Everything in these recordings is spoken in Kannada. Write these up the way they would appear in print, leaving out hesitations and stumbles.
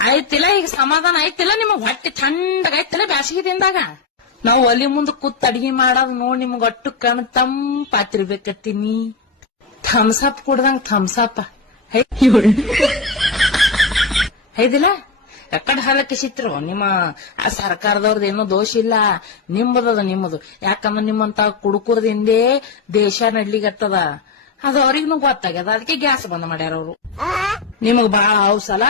ಆಯ್ತಿಲ್ಲ ಈಗ ಸಮಾಧಾನ ಆಯ್ತಿಲ್ಲ ನಿಮಗ್ ಹೊಟ್ಟೆ ಥಂಡಗಾಯ್ತಿಲ್ಲ ಬ್ಯಾಸಿಗೆ ದಿನದಾಗ ನಾವ್ ಒಲಿ ಮುಂದ್ ಕೂತ್ ಅಡಿಗೆ ಮಾಡೋದ್ ನೋಡ್ ನಿಮ್ಗ್ ಒಟ್ಟು ಕಣ್ ತಂಪಾತಿರ್ಬೇಕತ್ತೀನಿ ಥಮ್ಸಪ್ ಕುಡ್ದಂಗ್ ಥಮ್ಸಪ್ ಹೈದಿಲ್ಲ ಎಕಡೆ ಹಾಲಕ್ಕೆ ಸಿತ್ರು ನಿಮ್ಮ ಆ ಸರ್ಕಾರದವ್ರದ್ದು ಏನೋ ದೋಷ ಇಲ್ಲ ನಿಮ್ಮದದ ನಿಮ್ಮದು ಯಾಕಂದ್ರೆ ನಿಮ್ಮಂತ ಕುಡುಕುರದಿಂದೇ ದೇಶ ನಡ್ಲಿಗತ್ತದ ಅದು ಅವ್ರಿಗೂ ಗೊತ್ತಾಗ್ಯದ ಅದಕ್ಕೆ ಗ್ಯಾಸ್ ಬಂದ್ ಮಾಡ್ಯಾರ ಅವ್ರು ನಿಮಗ್ ಬಾಳ ಹೌಸಲ್ಲ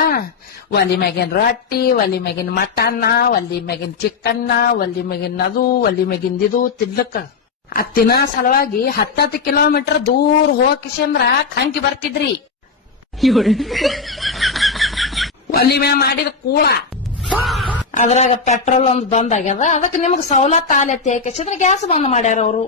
ಒಲಿ ಮ್ಯಾಗಿನ ರೊಟ್ಟಿ ಒಲಿ ಮ್ಯಾಗಿನ ಮಟನ್ನ ಒಲಿ ಮ್ಯಾಗಿನ ಚಿಕನ್ನ ಒಲಿ ಮ್ಯಾಗಿನ ಅದು ಒಲಿ ಮ್ಯಾಗಿಂದಿದು ತಿನ್ಲಕ್ಕ ಅತ್ತಿನ ಸಲುವಾಗಿ 10 ಕಿಲೋಮೀಟರ್ ದೂರ ಹೋಗಿಸಂದ್ರ ಕಂಕಿ ಬರ್ತಿದ್ರಿ ಒಲಿ ಮ್ಯಾಗ ಮಾಡಿದ ಕೂಳ ಅದ್ರಾಗ ಪೆಟ್ರೋಲ್ ಒಂದು ಬಂದ್ ಆಗ್ಯದ ಅದಕ್ಕೆ ನಿಮಗ್ ಸವಲತ್ತು ಆಲತ್ತೆ ಯಾಕೆಂದ್ರೆ ಗ್ಯಾಸ್ ಬಂದ್ ಮಾಡ್ಯಾರ ಅವ್ರು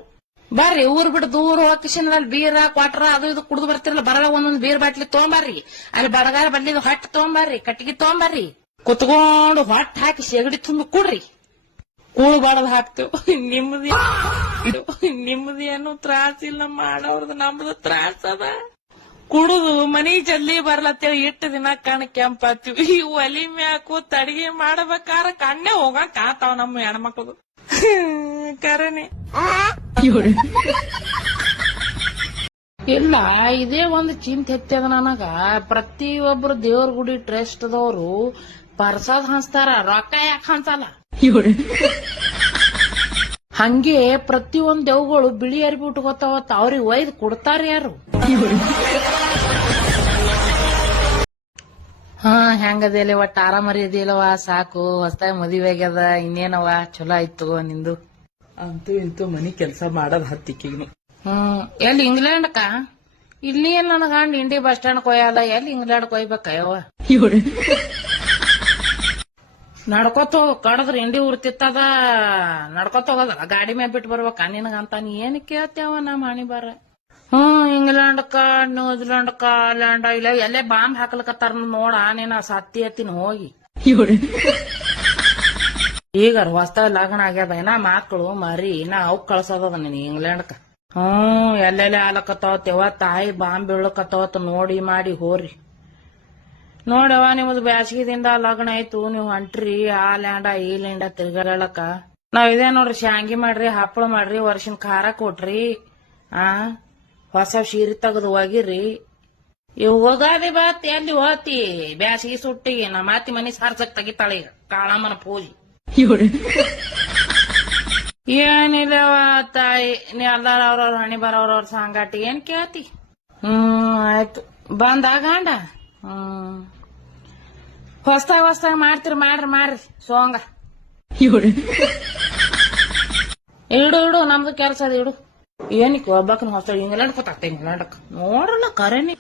ಬರ್ರಿ ಊರ್ ಬಿಟ್ಟು ದೂರ ಹೋಗಿಸಂದ್ರ ಅಲ್ಲಿ ಬೀರ ಕ್ವಾಟ್ರ ಅದು ಇದು ಕುಡ್ದು ಬರ್ತಿರಲ್ಲ ಬರಲ್ಲ ಒಂದೊಂದ್ ಬೀರ್ ಬಾಟ್ಲಿ ತೊಗೊಂಬರ್ರಿ ಅಲ್ಲಿ ಬಡಗಾರ ಬಡ್ಲಿದ ಹೊಟ್ಟೆ ತೊಗೊಂಬರ್ರಿ ಕಟ್ಟಿಗೆ ತೊಗೊಂಬರ್ರಿ ಕುತ್ಕೊಂಡು ಹೊಟ್ಟೆ ಹಾಕಿ ಸೆಗಡಿ ತುಂಬಿ ಕುಡ್ರಿ ಕೂಳು ಬಾಡದ್ ಹಾಕ್ತೇವ್ ನಿಮ್ಮದೇನು ತ್ರಾಸಿಲ್ಲ ಮಾಡೋರ್ದು ನಮ್ದು ತ್ರಾಸ ಅದ ಕುಡುದು ಮನಿ ಜಲ್ದಿ ಬರ್ಲತ್ತೇಳಿ 8 ದಿನ ಕಣ್ ಕೆಂಪಾತೀವಿ ಈ ಒಲಿ ಮ್ಯಾಕು ಅಡಿಗೆ ಮಾಡಬೇಕಾರ ಕಣ್ಣೆ ಹೋಗಕ್ ಆತಾವ ನಮ್ಮ ಹೆಣ್ಮಕ್ಳದು ಕರನೆ ಇಲ್ಲ ಇದೇ ಒಂದು ಚಿಂತೆ ಹೆಚ್ಚದ ನನಗ ಪ್ರತಿಯೊಬ್ರು ದೇವ್ರ ಗುಡಿ ಟ್ರಸ್ಟ್ ದವರು ಪ್ರಸಾದ್ ಹಂಚ್ತಾರ ರೊಕ್ಕ ಯಾಕೆ ಹಂಚಲ್ಲ ಹಂಗೆ ಪ್ರತಿಯೊಂದ್ ದೇವ್ಗಳು ಬಿಳಿ ಅರ್ಬಿ ಉಟ್ಕೋತಾವತ್ತ ಅವ್ರಿಗೆ ಒಯ್ದು ಕೊಡ್ತಾರ ಯಾರು ಹೆಂಗದೇಲಿ ಒಟ್ಟ ಆರಾಮರಿ ಅದಿಲ್ಲವ ಸಾಕು ಹೊಸದಾಗಿ ಮದುವೆ ಆಗ್ಯದ ಇನ್ನೇನವ ಚಲೋ ಆಯ್ತು ನಿಂದು ಅಂತೂ ಇಂತೂ ಮನಿ ಕೆಲಸ ಮಾಡೋದ್ ಹತ್ತಿಕ್ಕಿಗ್ನು ಎಲ್ಲಿ ಇಂಗ್ಲೆಂಡ್ಕ ಇಲ್ಲಿ ಏನ್ ನನ್ ಗಂಡ ಇಂಡಿ ಬಸ್ ಸ್ಟ್ಯಾಂಡ್ ಕೊಯ್ಯಲ್ಲ ಎಲ್ಲಿ ಇಂಗ್ಲೆಂಡ್ ಕೊಯ್ಬೇಕಯ್ಯವ ನಡ್ಕೊತ ಹೋಗ ಕಡದ್ರ ಇಂಡಿ ಉರ್ತಿತ್ತದ ನಡ್ಕೊತ ಹೋಗದ ಗಾಡಿ ಮೇಲೆ ಬಿಟ್ಟು ಬರ್ಬೇಕ ನಿನಗಂತ ನೀ ಏನ್ ಕೇಳ್ತೇವ ನಾ ಮಾಣಿ ಬಾರ ಇಂಗ್ಲೆಂಡ್ಕ ನ್ಯೂಜಿಲೆಂಡ್ಕ ಲ್ಯಾಂಡ ಇಲ್ಲ ಎಲ್ಲೇ ಬಾಂಬ್ ಹಾಕ್ಲಕತ್ತಾರ ನೋಡ ನೀನ ಸತ್ತಿ ಎತ್ತಿನ ಹೋಗಿ ಈಗ ಹೊಸ್ತಾಗ ಲಗ್ನ ಆಗ್ಯದ ಏನ ಮಕ್ಕಳು ಮರಿ ನಾ ಅವಕ್ ಕಳ್ಸೋದದ ನೀನ್ ಇಂಗ್ಲೆಂಡ್ಕ ಎಲ್ಲೆಲ್ಲೇ ಆಲಕತ್ತಾವತ್ತೇವ ತಾಯಿ ಬಾಂಬ್ ಬೀಳಕತ್ತಾವತ್ ನೋಡಿ ಮಾಡಿ ಹೋರಿ ನೋಡವ ನಿಮ್ದು ಬ್ಯಾಸಗಿದಿಂದ ಲಗ್ನ ಆಯ್ತು ನೀವ್ ಹೊಂಟ್ರಿ ಆ ಲ್ಯಾಂಡ ಈ ಲ್ಯಾಂಡ ತಿರ್ಗಾಡಲಕ್ಕ ನಾವ್ ಇದೇ ನೋಡ್ರಿ ಶಾಂಗಿ ಮಾಡ್ರಿ ಹಪ್ಪಳ ಮಾಡ್ರಿ ವರ್ಷನ್ ಖಾರ ಕೊಟ್ರಿ ಹೊಸ ಸೀರೆ ತೆಗೆದು ಒಗಿರಿ ಇವ್ ಹೋಗಾದಿ ಬಾತ್ ಎಲ್ಲಿ ಹೋತಿ ಬ್ಯಾಸಗಿ ಸುಟ್ಟಿಗೆ ನಮ್ಮ ಮಾತಿ ಮನಿ ಸಾರ್ಸಕ್ ತೆಗಿತಾಳೆ ಈಗ ಕಾಳಮ್ಮನ ಪೂಜಿ ಏನಿಲ್ಲವ ತಾಯಿ ನೀ ಎಲ್ಲಾರ ಅವ್ರವ್ರ ಹಣಿ ಬರೋವ್ರವ್ರ ಸಂಗಾಟಿ ಏನ್ ಕೇಳ್ತಿ ಆಯ್ತು ಬಂದ ಗಂಡ ಹೊಸ್ತಾಗ ಮಾಡ್ರಿ ಸೋಂಗ ಇಡು ನಮ್ದು ಕೆಲ್ಸ ಅದ ಇಡು ಏನಕ್ಕೆ ಒಬ್ಬಕ್ಕನ ಹೊಸ ಇಂಗ್ಲೆಂಡ್ ಗೊತ್ತಾಗ್ತೇನೆ ಇಂಗ್ಲೆಂಡಕ್ ನೋಡ್ರಲ್ಲ ಕರೆನಿ